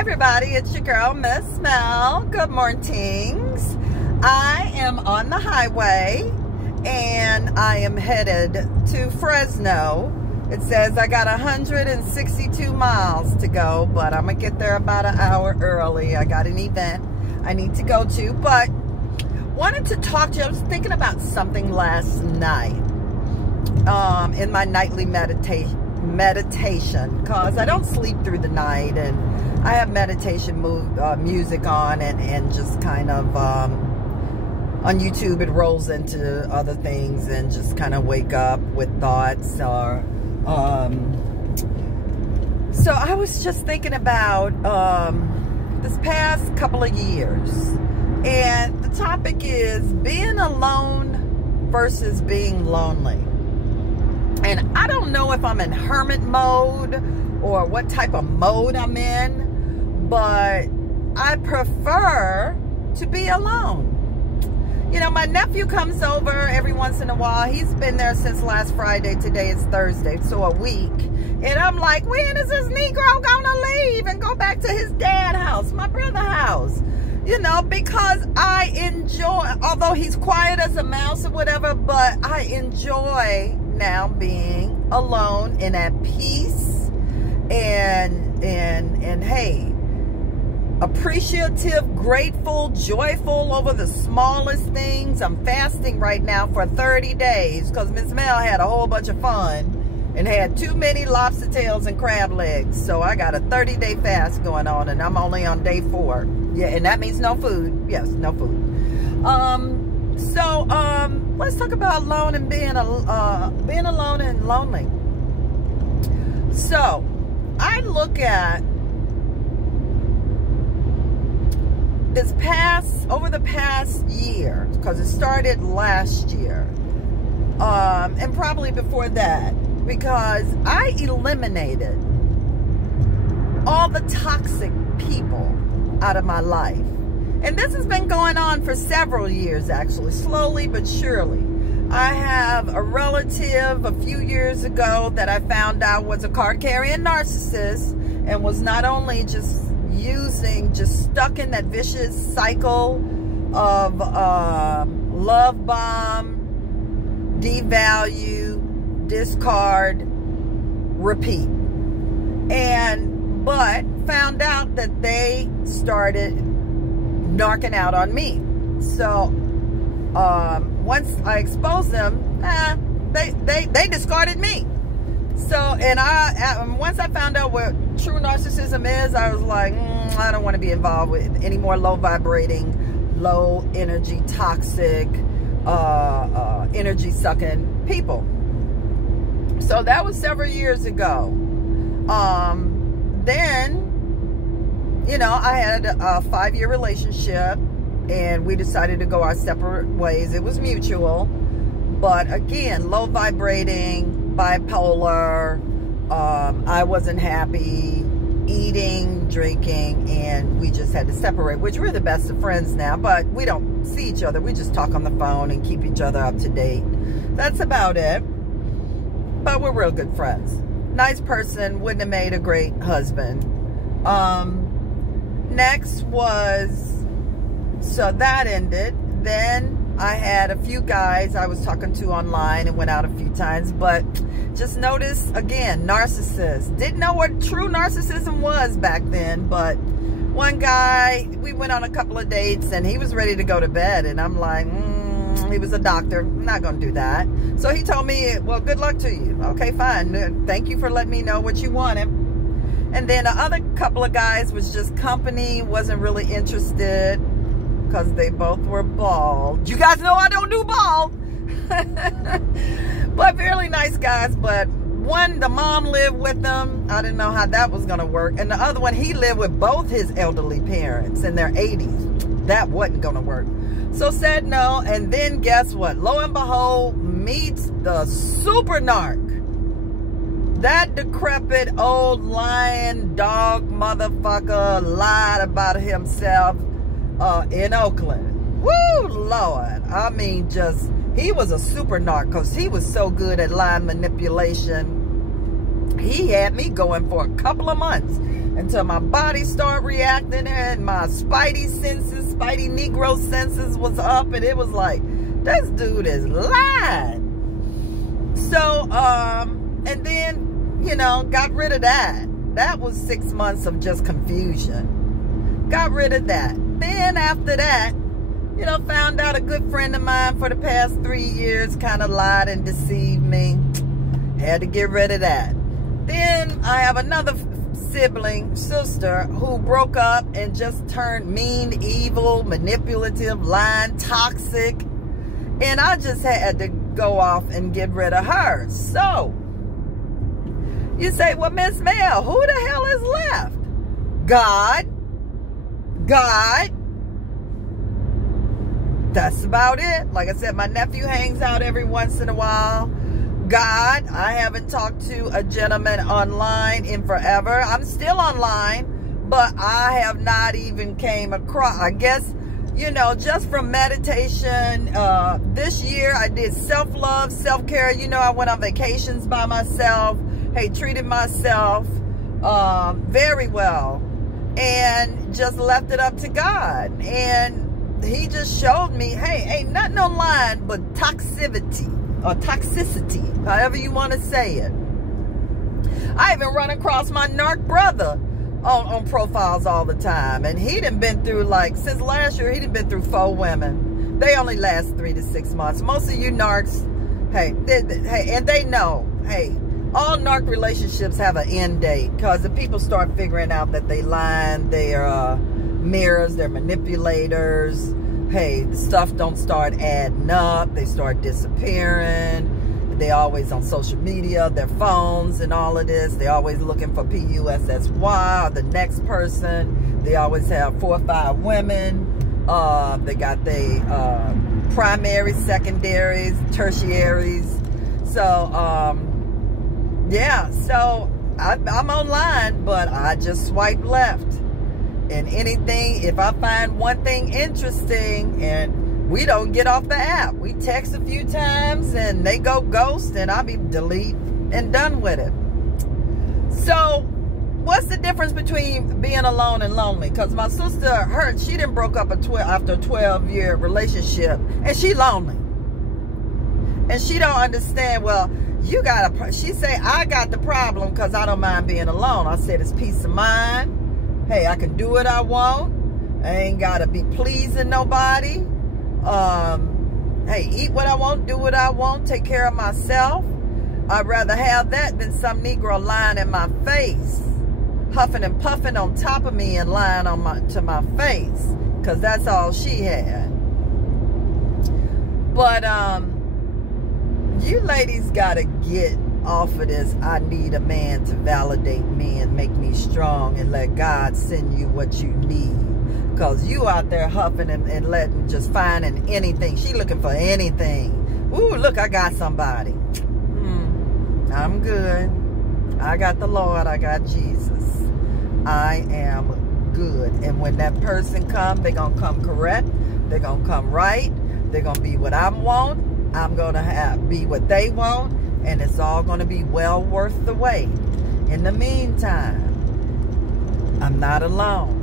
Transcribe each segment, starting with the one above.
everybody, it's your girl Miss Mel. Good mornings. I am on the highway and I am headed to Fresno. It says I got 162 miles to go, but I'm gonna get there about an hour early. I got an event I need to go to, but wanted to talk to you. I was thinking about something last night in my nightly meditation because I don't sleep through the night, and I have meditation music on, and just kind of on YouTube it rolls into other things and just kind of wake up with thoughts. Or so I was just thinking about this past couple of years, and the topic is being alone versus being lonely. And I don't know if I'm in hermit mode or what type of mode I'm in, but I prefer to be alone. You know, my nephew comes over every once in a while. He's been there since last Friday. Today is Thursday, so a week. And I'm like, when is this Negro gonna leave and go back to his dad's house, my brother's house? You know, because I enjoy, although he's quiet as a mouse or whatever, but I enjoy now being alone and at peace, and hey, appreciative, grateful, joyful over the smallest things. I'm fasting right now for 30 days because Miss Mel had a whole bunch of fun and had too many lobster tails and crab legs. So I got a 30-day fast going on, and I'm only on day 4. Yeah, and that means no food. Yes, no food. Let's talk about alone and being alone and lonely. So I look at this over the past year, because it started last year, and probably before that, because I eliminated all the toxic people out of my life. And this has been going on for several years, actually, slowly but surely. I have a relative a few years ago that I found out was a card-carrying narcissist, and was not only just stuck in that vicious cycle of love bomb, devalue, discard, repeat. But found out that they started narking out on me. So once I exposed them, they discarded me. So, and once I found out what true narcissism is, I was like, I don't want to be involved with any more low vibrating, low energy, toxic, energy sucking people. So that was several years ago. Then, you know, I had a 5-year relationship, and we decided to go our separate ways. It was mutual, but again, low vibrating, bipolar. I wasn't happy, eating, drinking, and we just had to separate, which we're the best of friends now, but we don't see each other. We just talk on the phone and keep each other up to date. That's about it. But we're real good friends. Nice person, wouldn't have made a great husband. Next was, so that ended. Then I had a few guys I was talking to online and went out a few times, but just noticed, again, narcissist. Didn't know what true narcissism was back then, but one guy, we went on a couple of dates, and he was ready to go to bed, and I'm like, he was a doctor. I'm not going to do that. So he told me, well, good luck to you. Okay, fine. Thank you for letting me know what you wanted. And then the other couple of guys was just company, wasn't really interested because they both were bald. You guys know I don't do bald. But fairly nice guys. But one, the mom lived with them. I didn't know how that was going to work. And the other one, he lived with both his elderly parents in their 80s. That wasn't going to work. So said no. And then guess what? Lo and behold, meets the super narc. That decrepit old lion dog motherfucker lied about himself in Oakland. Woo, Lord. I mean, he was a super narc because he was so good at lie manipulation. He had me going for a couple of months. until my body started reacting and my spidey Negro senses was up, and it was like, this dude is lying. So, and then, you know, got rid of that. That was 6 months of just confusion. Got rid of that. Then after that, you know, found out a good friend of mine for the past 3 years kind of lied and deceived me. Had to get rid of that. Then I have another sister who broke up and just turned mean, evil, manipulative, lying, toxic. And I just had to go off and get rid of her. So, you say, well, Miss Mel, who the hell is left? God. That's about it. Like I said, my nephew hangs out every once in a while. God, I haven't talked to a gentleman online in forever. I'm still online, but I have not even came across, I guess, you know, just from meditation. This year I did self-love, self-care. You know, I went on vacations by myself. Hey, treated myself very well, and just left it up to God. And he just showed me, hey, ain't nothing online but toxicity, or toxicity, however you want to say it. I even run across my narc brother on profiles all the time, and he done been through, like, since last year, he done been through 4 women. They only last 3 to 6 months. Most of you narcs, hey, and they know, hey, all narc relationships have an end date, because the people start figuring out that they lying, they are mirrors, they're manipulators. Hey, the stuff don't start adding up. They start disappearing. They always on social media, their phones and all of this. They always looking for PUSSY or the next person. They always have 4 or 5 women. They got their primaries, secondaries, tertiaries. So, yeah, so I'm online, but I just swipe left. And anything, if I find one thing interesting and we don't get off the app, we text a few times and they go ghost, and I'll be delete and done with it. So what's the difference between being alone and lonely? Because my sister, she didn't broke up after a 12-year relationship, and she lonely. And she don't understand, well, you got a, she say, I got the problem because I don't mind being alone. I said, it's peace of mind. Hey, I can do what I want. I ain't got to be pleasing nobody. Hey, eat what I want, do what I want, take care of myself. I'd rather have that than some Negro lying in my face, huffing and puffing on top of me and lying on to my face, because that's all she had. But you ladies got to get off of this, I need a man to validate me and make me strong, and let God send you what you need. Because you out there huffing and letting, just finding anything. She looking for anything. Ooh, look, I got somebody. I'm good. I got the Lord. I got Jesus. I am good. And when that person come, they're going to come correct. They're going to come right. They're going to be what I want. I'm going to be what they want. And it's all going to be well worth the wait. In the meantime, I'm not alone.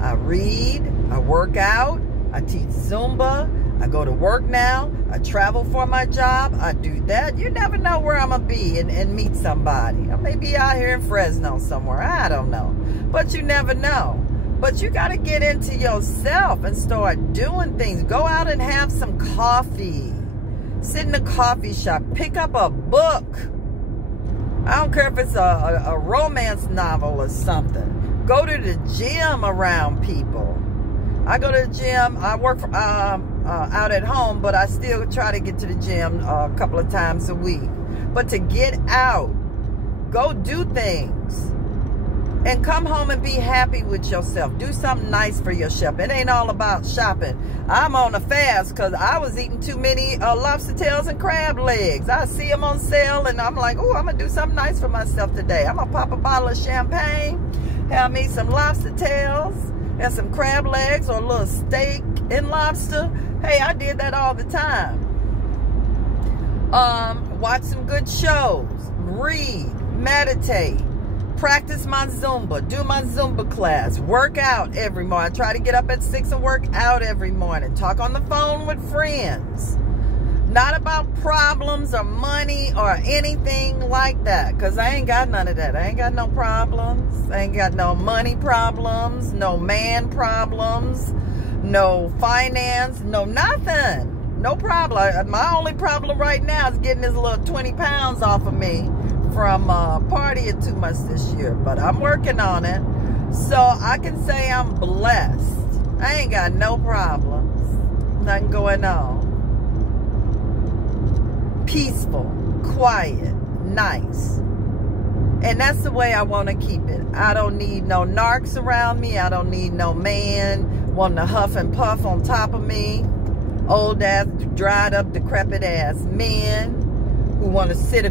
I read, I work out, I teach Zumba, I go to work now, I travel for my job, I do that. You never know where I'm going to be and meet somebody. I may be out here in Fresno somewhere, I don't know. But you never know. But you got to get into yourself and start doing things. Go out and have some coffee. Sit in a coffee shop, pick up a book. I don't care if it's a romance novel or something. Go to the gym around people. I go to the gym. I work out at home, but I still try to get to the gym a couple of times a week. But to get out, go do things. And come home and be happy with yourself. Do something nice for yourself. It ain't all about shopping. I'm on a fast because I was eating too many lobster tails and crab legs. I see them on sale and I'm like, oh, I'm going to do something nice for myself today. I'm going to pop a bottle of champagne, have me some lobster tails and some crab legs, or a little steak and lobster. Hey, I did that all the time. Watch some good shows. Read. Meditate. practice my Zumba, do my Zumba class, work out every morning. I try to get up at 6 and work out every morning. Talk on the phone with friends. Not about problems or money or anything like that, because I ain't got none of that. I ain't got no problems. I ain't got no money problems, no man problems, no finance, no nothing. No problem. My only problem right now is getting this little 20 pounds off of me from partying too much this year. But I'm working on it. So I can say I'm blessed. I ain't got no problems. Nothing going on. Peaceful, quiet, nice. And that's the way I want to keep it. I don't need no narcs around me. I don't need no man wanting to huff and puff on top of me. Old ass, dried up, decrepit ass men who want to sit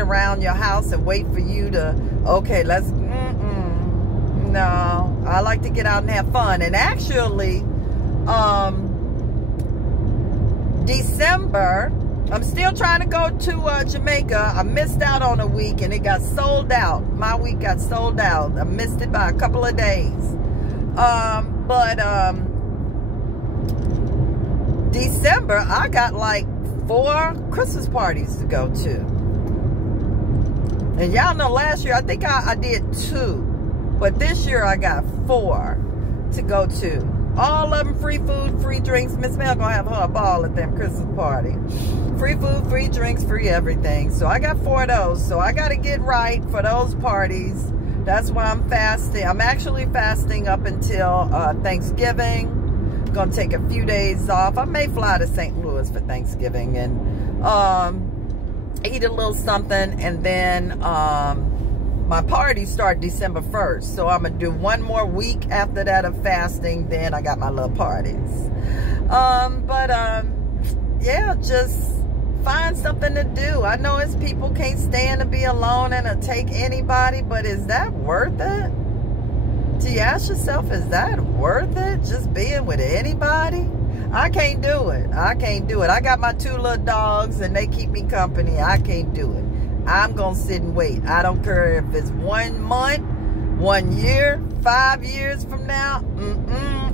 around your house and wait for you to, okay, let's, no. I like to get out and have fun. And actually, December, I'm still trying to go to Jamaica. I missed out on a week and it got sold out. My week got sold out. I missed it by a couple of days. December, I got like 4 Christmas parties to go to. And y'all know last year, I think I did 2. But this year, I got 4 to go to. All of them free food, free drinks. Miss Mel gonna have her a ball at them Christmas party. Free food, free drinks, free everything. So I got 4 of those. So I got to get right for those parties. That's why I'm fasting. I'm actually fasting up until Thanksgiving. Gonna take a few days off. I may fly to St. Louis for Thanksgiving and eat a little something, and then my parties start December 1st. So I'm gonna do 1 more week after that of fasting, then I got my little parties. Yeah, just find something to do. I know it's people can't stand to be alone and to take anybody, but is that worth it? Do you ask yourself, is that worth it? Just being with anybody? I can't do it. I can't do it. I got my 2 little dogs and they keep me company. I can't do it. I'm going to sit and wait. I don't care if it's 1 month, 1 year, 5 years from now.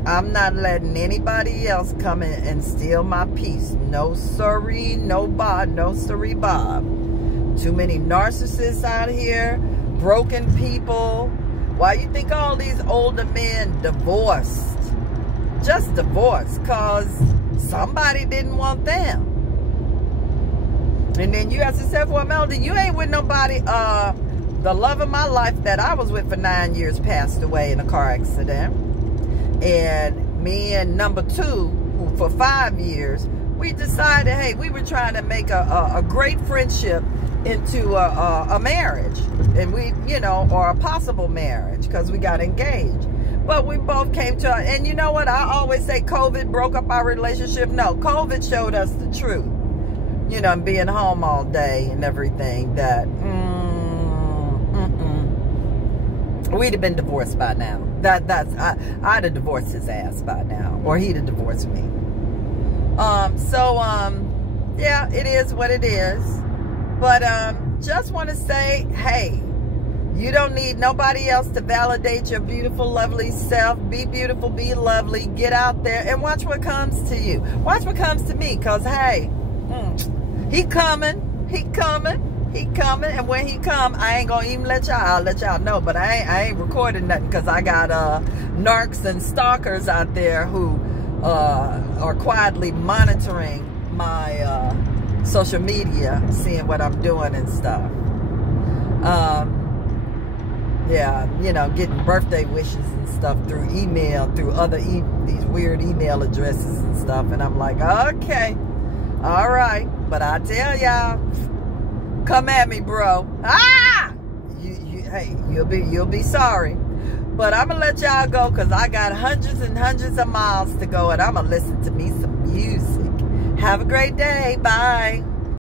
I'm not letting anybody else come in and steal my peace. No sorry, no Bob, no sorry Bob. Too many narcissists out here, broken people. Why you think all these older men divorced? Just divorced because somebody didn't want them. And then you ask yourself, well, Melody, you ain't with nobody. The love of my life that I was with for 9 years passed away in a car accident. And me and number 2, who for 5 years, we decided, hey, we were trying to make a great friendship into a marriage, and we, you know, or a possible marriage, because we got engaged. But we both came to, and you know what, I always say COVID broke up our relationship. No, COVID showed us the truth, you know, and being home all day and everything, that we'd have been divorced by now. I'd have divorced his ass by now, or he'd have divorced me. Yeah, it is what it is. But just want to say, hey, you don't need nobody else to validate your beautiful, lovely self. Be beautiful, be lovely. Get out there and watch what comes to you. Watch what comes to me, because, hey, he coming. He coming. He coming. And when he come, I ain't going to even let y'all. I'll let y'all know. But I ain't recording nothing, because I got narcs and stalkers out there who are quietly monitoring my social media, seeing what I'm doing and stuff. Yeah, you know, getting birthday wishes and stuff through email, through other these weird email addresses and stuff. And I'm like, okay, all right. But I tell y'all, come at me, bro. Ah! Hey, you'll be sorry. But I'm gonna let y'all go, because I got hundreds and hundreds of miles to go, and I'm gonna listen to me some music. Have a great day. Bye.